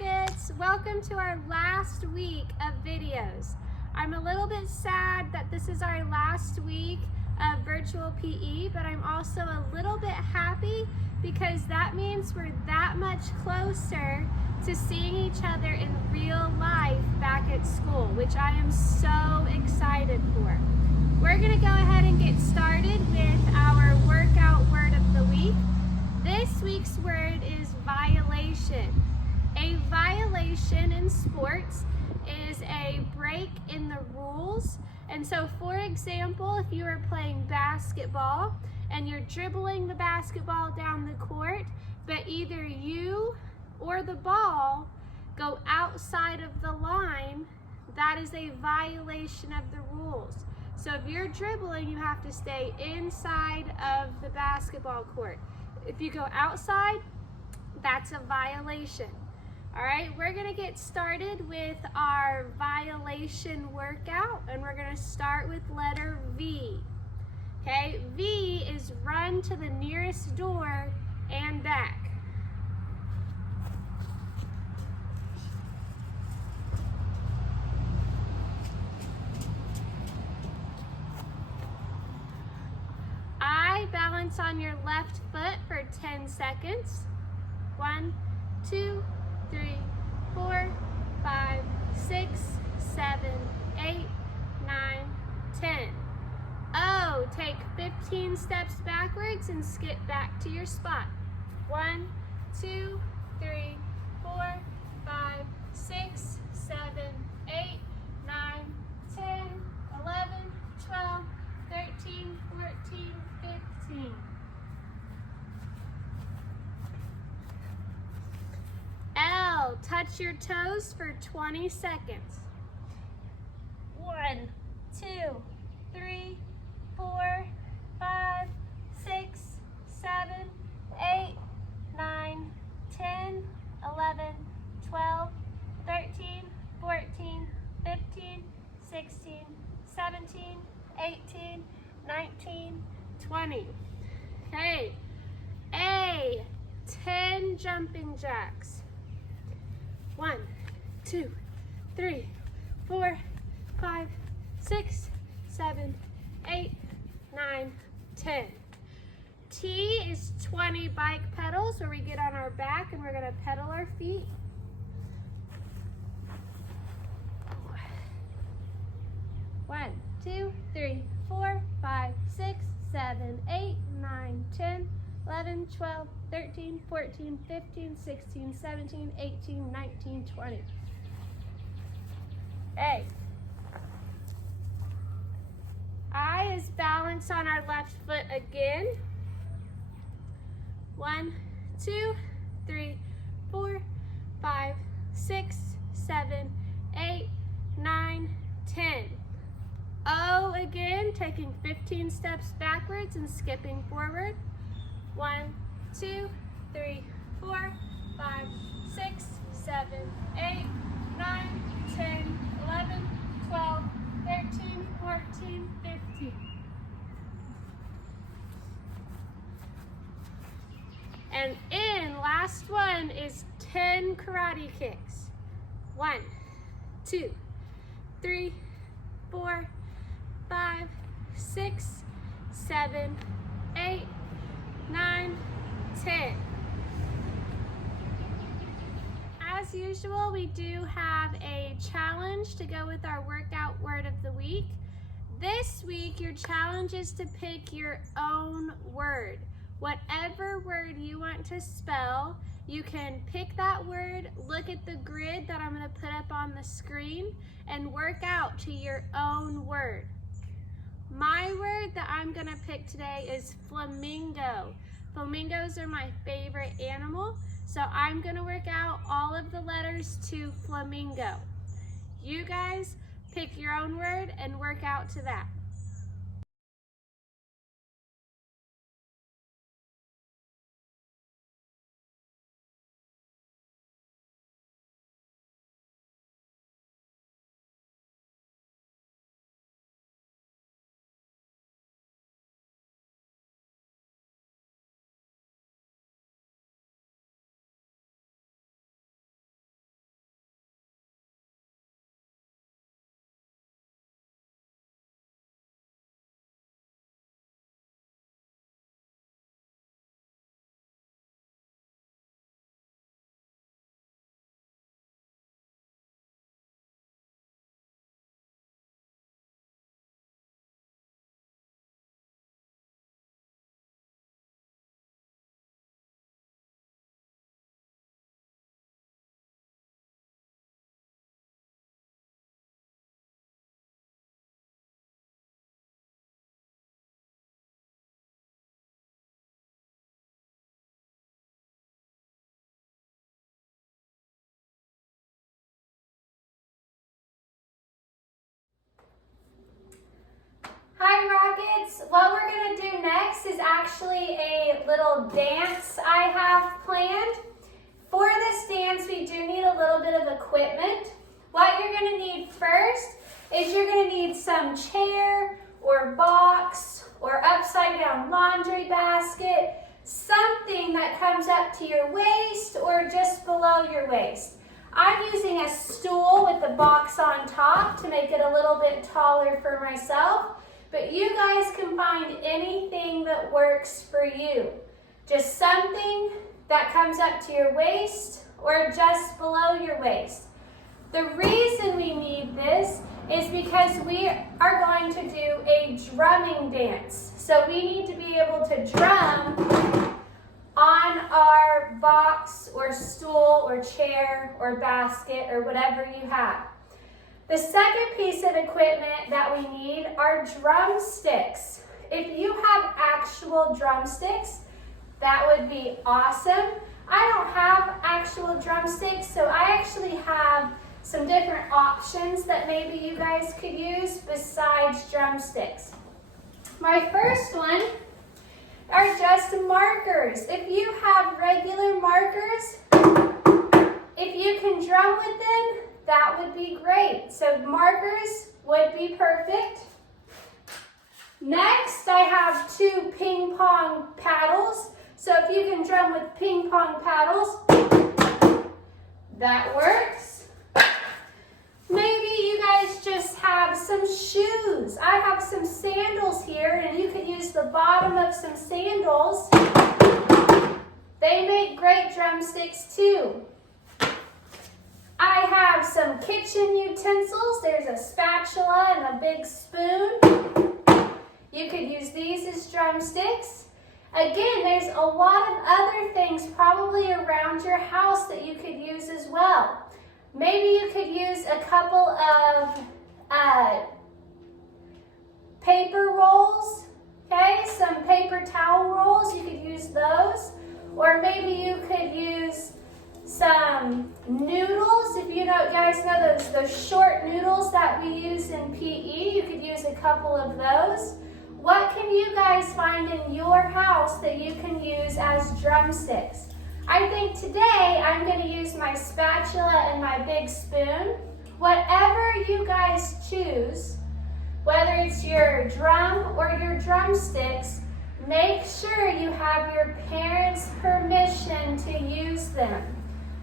Rockets! Welcome to our last week of videos. I'm a little bit sad that this is our last week of virtual PE, but I'm also a little bit happy because that means we're that much closer to seeing each other in real life back at school, which I am so excited for. We're going to go ahead and get started with our workout word of the week. This week's word is violation. A violation in sports is a break in the rules. And so, for example, if you are playing basketball and you're dribbling the basketball down the court, but either you or the ball go outside of the line, that is a violation of the rules. So if you're dribbling, you have to stay inside of the basketball court. If you go outside, that's a violation. All right, we're gonna get started with our violation workout, and we're gonna start with letter V. Okay, V is run to the nearest door and back. I, balance on your left foot for 10 seconds. 1, 2, 3, 4, 5, 6, 7, 8, 9, 10. O, take 15 steps backwards and skip back to your spot. 1, 2, 3, 4, 5, 6, 7, 8, 9, 10, 11, 12, 13, 14, 15. L, touch your toes for 20 seconds. 1, 2, 3, 4, 5, 6, 7, 8, 9, 10, 11, 12, 13, 14, 15, 16, 17, 18, 19, 20. Okay. A, 10 jumping jacks. 1, 2, 3, 4, 5, 6, 7, 8, 9, 10. T is 20 bike pedals, where we get on our back and we're going to pedal our feet. 1, 2, 3, 4, 5, 6, 7, 8, 9, 10, 11, 12, 13, 14, 15, 16, 17, 18, 19, 20. A. I is balance on our left foot again. 1, 2, 3, 4, 5, 6, 7, 8, 9, 10. O again, taking 15 steps backwards and skipping forward. 1, 2, 3, 4, 5, 6, 7, 8, 9, 10, 11, 12, 13, 14, 15. And in, last one is 10 karate kicks. 1, 2, 3, 4, 5, 6, 7, 8, 9, 10. As usual, we do have a challenge to go with our workout word of the week. This week, your challenge is to pick your own word. Whatever word you want to spell, you can pick that word, look at the grid that I'm going to put up on the screen, and work out to your own word. My word that I'm going to pick today is flamingo. Flamingos are my favorite animal, so I'm going to work out all of the letters to flamingo. You guys pick your own word and work out to that. dance, what we're going to do next is actually a little dance I have planned. For this dance, we do need a little bit of equipment. What you're going to need first is you're going to need some chair or box or upside down laundry basket, something that comes up to your waist or just below your waist. I'm using a stool with the box on top to make it a little bit taller for myself, but you guys can find anything that works for you. Just something that comes up to your waist or just below your waist. The reason we need this is because we are going to do a drumming dance. So we need to be able to drum on our box or stool or chair or basket or whatever you have. The second piece of equipment that we need are drumsticks. If you have actual drumsticks, that would be awesome. I don't have actual drumsticks, so I actually have some different options that maybe you guys could use besides drumsticks. My first one are just markers. If you have regular markers, if you can drum with them, that would be great. So markers would be perfect. Next, I have 2 ping pong paddles. So if you can drum with ping pong paddles, that works. Maybe you guys just have some shoes. I have some sandals here, and you could use the bottom of some sandals. They make great drumsticks too. I have some kitchen utensils. There's a spatula and a big spoon. You could use these as drumsticks. Again, there's a lot of other things probably around your house that you could use as well. Maybe you could use a couple of paper rolls, okay? Some paper towel rolls, you could use those. Or maybe you could use some noodles. If you guys know those short noodles that we use in PE, you could use a couple of those. What can you guys find in your house that you can use as drumsticks? I think today I'm going to use my spatula and my big spoon. Whatever you guys choose, whether it's your drum or your drumsticks, make sure you have your parents' permission to use them.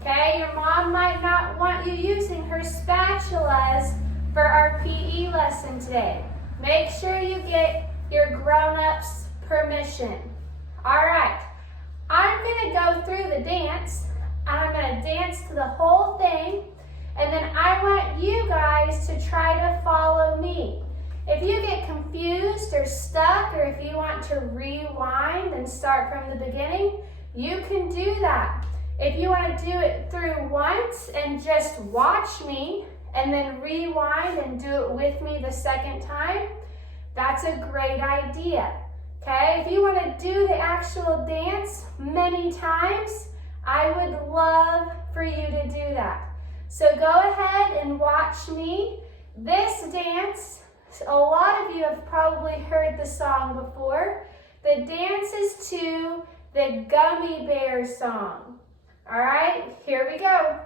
Okay, your mom might not want you using her spatulas for our PE lesson today. Make sure you get your grown-ups' permission. All right. I'm going to go through the dance. I'm going to dance to the whole thing, and then I want you guys to try to follow me. If you get confused or stuck, or if you want to rewind and start from the beginning, you can do that. If you want to do it through once and just watch me, and then rewind and do it with me the second time, that's a great idea. Okay, if you want to do the actual dance many times, I would love for you to do that. So go ahead and watch me. This dance, a lot of you have probably heard the song before. The dance is to the Gummy Bear song. All right, here we go.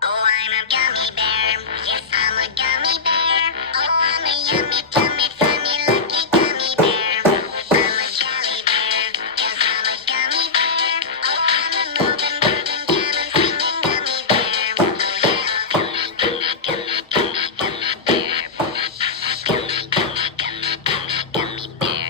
Oh, I'm a gummy bear. Yes, I'm a gummy bear. Oh, I'm a yummy, tummy, funny, lucky gummy bear. I'm a jolly bear. Yes, I'm a gummy bear. Oh, I'm a moving, grooving, jamming, singing gummy bear. Oh, yeah. Gummy, gummy, gummy, gummy, gummy bear. Gummy, gummy, gummy, gummy, gummy bear.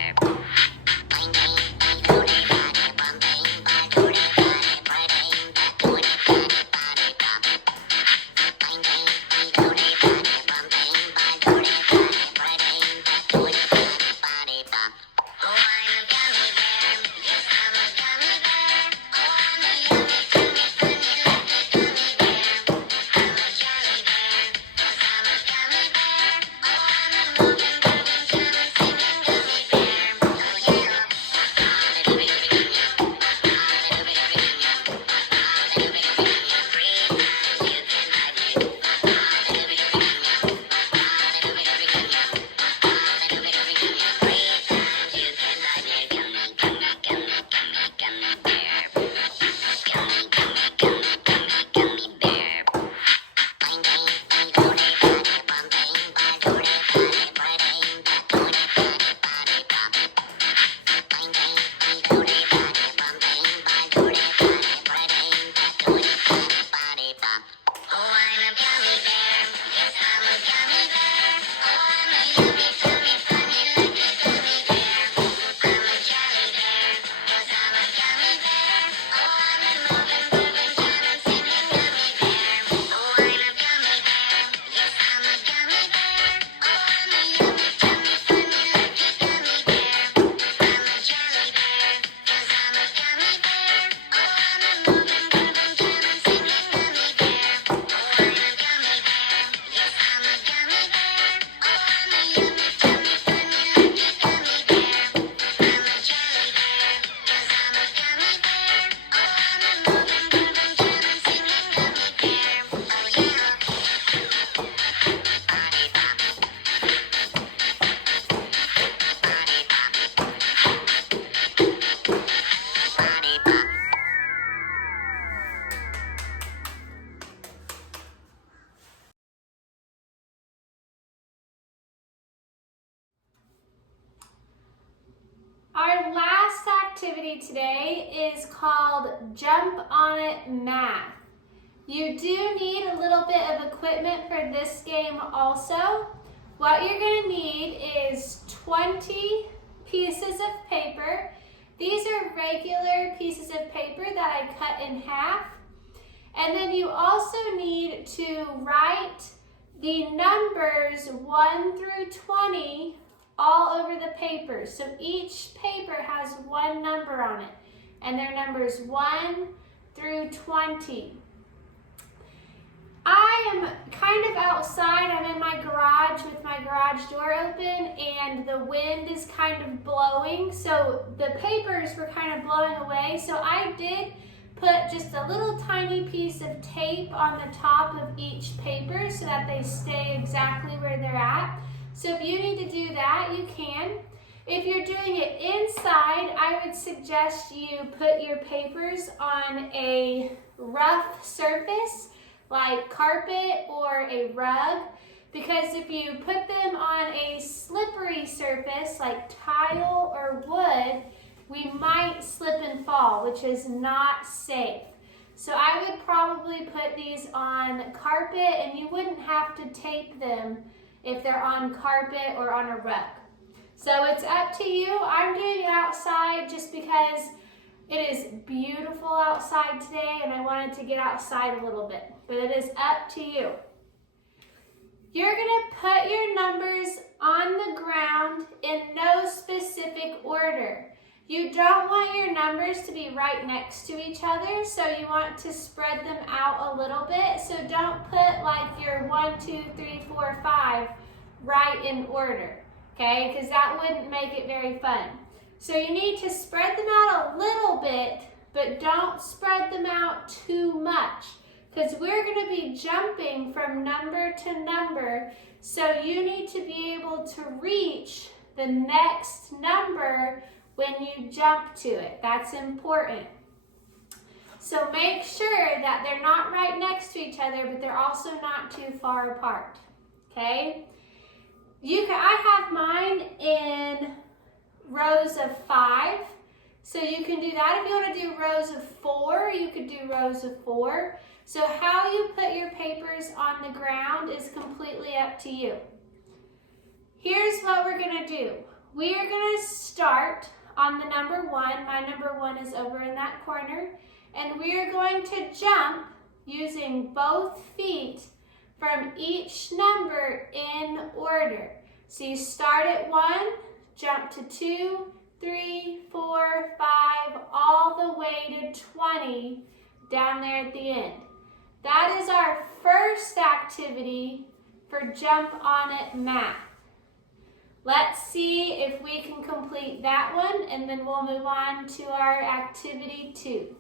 activity today is called Jump On It Math. You do need a little bit of equipment for this game also. What you're going to need is 20 pieces of paper. These are regular pieces of paper that I cut in half. And then you also need to write the numbers 1 through 20 all over the paper. So each paper has one number on it, and they're numbers 1 through 20. I am kind of outside. I'm in my garage with my garage door open, and the wind is kind of blowing, so the papers were kind of blowing away. So I did put just a little tiny piece of tape on the top of each paper so that they stay exactly where they're at. So if you need to do that, you can. If you're doing it inside, I would suggest you put your papers on a rough surface like carpet or a rug, because if you put them on a slippery surface like tile or wood, we might slip and fall, which is not safe. So I would probably put these on carpet, and you wouldn't have to tape them if they're on carpet or on a rug. So it's up to you. I'm doing it outside just because it is beautiful outside today and I wanted to get outside a little bit, but it is up to you. You're gonna put your numbers on the ground in no specific order. You don't want your numbers to be right next to each other, so you want to spread them out a little bit. So don't put like your 1, 2, 3, 4, 5 right in order, okay? Because that wouldn't make it very fun. So you need to spread them out a little bit, but don't spread them out too much, because we're going to be jumping from number to number. So you need to be able to reach the next number when you jump to it. That's important. So make sure that they're not right next to each other, but they're also not too far apart, okay? I have mine in rows of 5, so you can do that. If you want to do rows of 4, you could do rows of 4. So how you put your papers on the ground is completely up to you. Here's what we're going to do. We are going to start on the number 1. My number 1 is over in that corner, and we are going to jump using both feet from each number in order. So you start at 1, jump to 2, 3, 4, 5, all the way to 20 down there at the end. That is our first activity for Jump On It Math. Let's see if we can complete that one, and then we'll move on to our activity 2.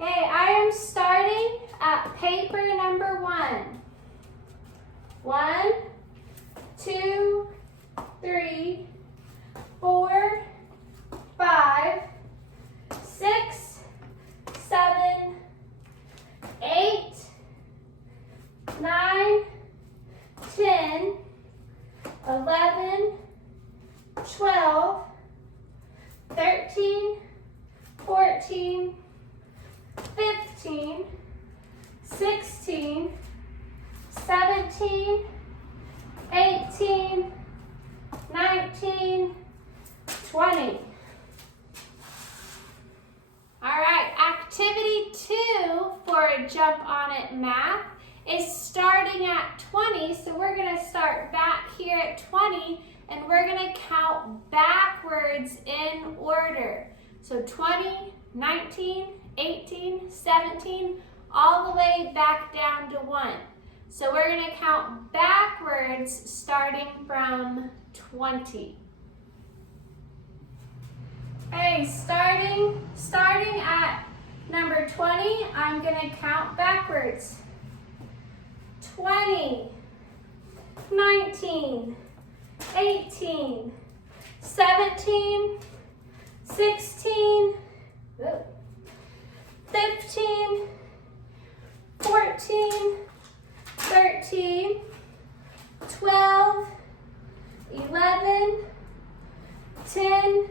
Okay, I am starting at paper number 1. 1, 2, 3, 4, 5, 6, 7, 8, 9, 10, 11, 12, 13, 14, 15, 16, 17, 18, 19, 20. All right, activity 2 for Jump On It Math is starting at 20. So we're going to start back here at 20, and we're going to count backwards in order. So 20, 19, 18, 17, all the way back down to 1. So we're going to count backwards starting from 20. Okay, starting at number 20, I'm going to count backwards. 20, 19, 18, 17, 16, 15, 14, 13, 12, 11, 10,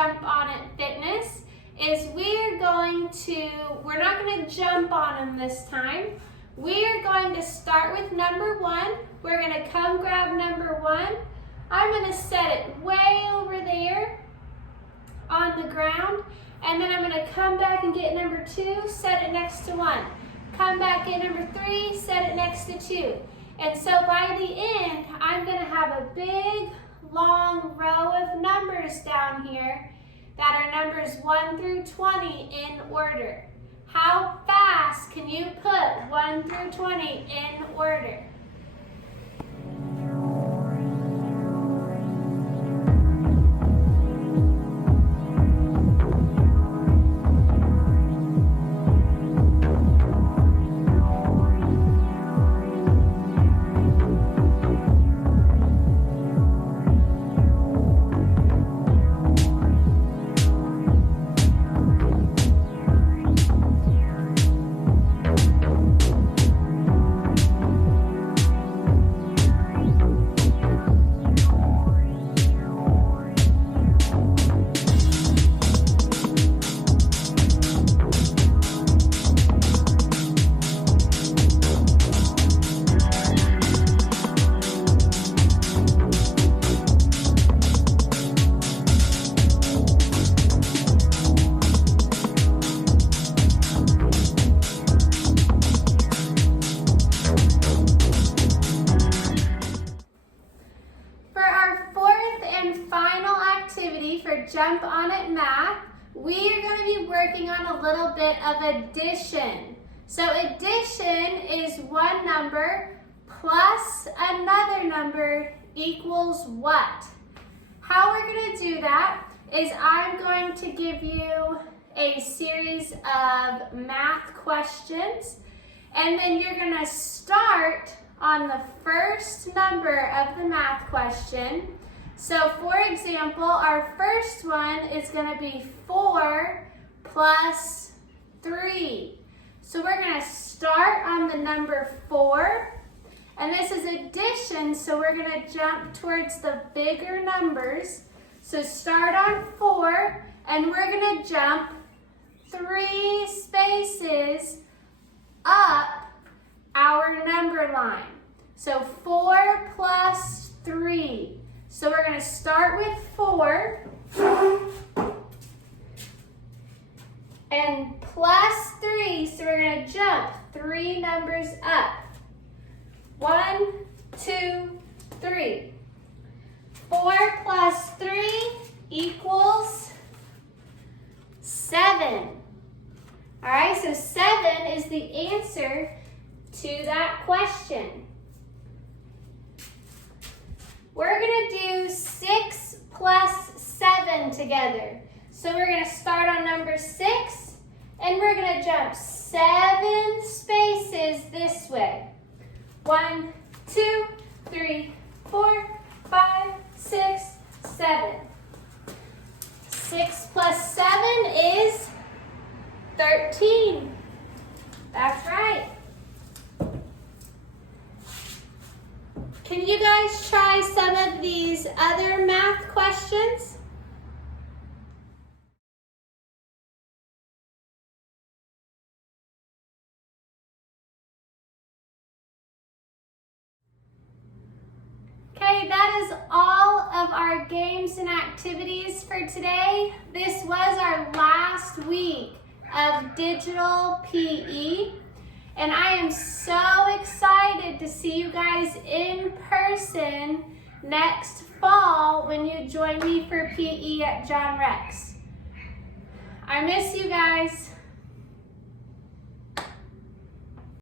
Jump On It Fitness is we're not going to jump on them this time. We're going to start with number 1. We're going to come grab number 1. I'm going to set it way over there on the ground, and then I'm going to come back and get number 2, set it next to 1. Come back, get number 3, set it next to 2. And so by the end, I'm going to have a big, long row of numbers down here that are numbers 1 through 20 in order. How fast can you put 1 through 20 in order? Jump On It Math, we are going to be working on a little bit of addition. So addition is one number plus another number equals what? How we're going to do that is I'm going to give you a series of math questions, and then you're going to start on the first number of the math question. So for example, our first one is going to be 4 plus 3. So we're going to start on the number 4, and this is addition, so we're going to jump towards the bigger numbers. So start on 4, and we're going to jump 3 spaces up our number line. So 4 plus 3. So we're going to start with 4 and plus 3. So we're going to jump 3 numbers up. 1, 2, 3. 4 plus 3 equals 7. All right, so 7 is the answer to that question. We're going to do 6 plus 7 together. So we're going to start on number 6, and we're going to jump 7 spaces this way. 1, 2, 3, 4, 5, 6, 7. 6 plus 7 is 13. That's right. Can you guys try some of these other math questions? Okay, that is all of our games and activities for today. This was our last week of digital PE. And I am so excited to see you guys in person next fall when you join me for PE at John Rex. I miss you guys.